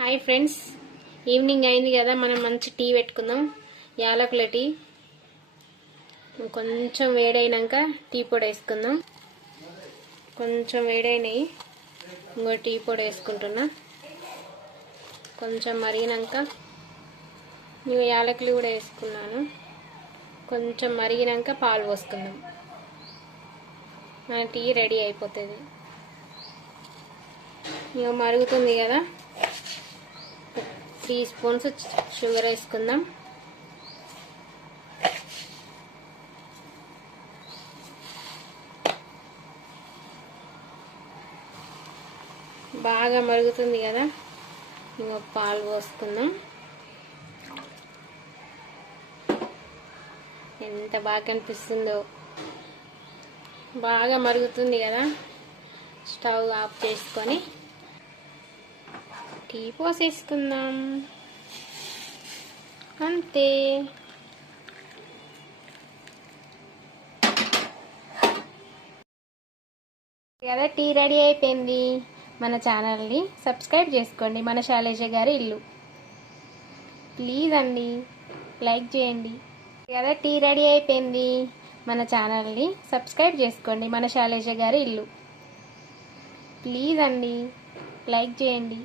Hi friends, evening అయింది కదా. మనం మంచి టీ పెట్టుకుందాం. యాలకుల టీ. కొంచెం వేడైనాక టీ పొడి వేసుకుందాం. కొంచెం వేడైనాయి, ఇంకో టీ పొడి వేసుకుంటున్నా. కొంచెం మరిగినాక నేను యాలకులు కూడా వేసుకున్నాను. కొంచెం మరిగినాక పాలు పోసుకుందాం. మన టీ రెడీ అయిపోతుంది. ఇక మరుగుతుంది కదా, 3 స్పూన్స్ షుగర్ వేసుకుందాం. బాగా మరుగుతుంది కదా, ఇంకా పాలు పోసుకుందాం. ఎంత బాగా కనిపిస్తుందో. బాగా మరుగుతుంది కదా, స్టవ్ ఆఫ్ చేసుకొని టీ పోసేసుకుందాం. అంతే. కదా, టీ రెడీ అయిపోయింది. మన ఛానల్ని సబ్స్క్రైబ్ చేసుకోండి. మన శైలజ గారి ఇల్లు. ప్లీజ్ అండి, లైక్ చేయండి. కదా, టీ రెడీ అయిపోయింది. మన ఛానల్ని సబ్స్క్రైబ్ చేసుకోండి. మన శైలజ గారి ఇల్లు. ప్లీజ్ అండి, లైక్ చేయండి.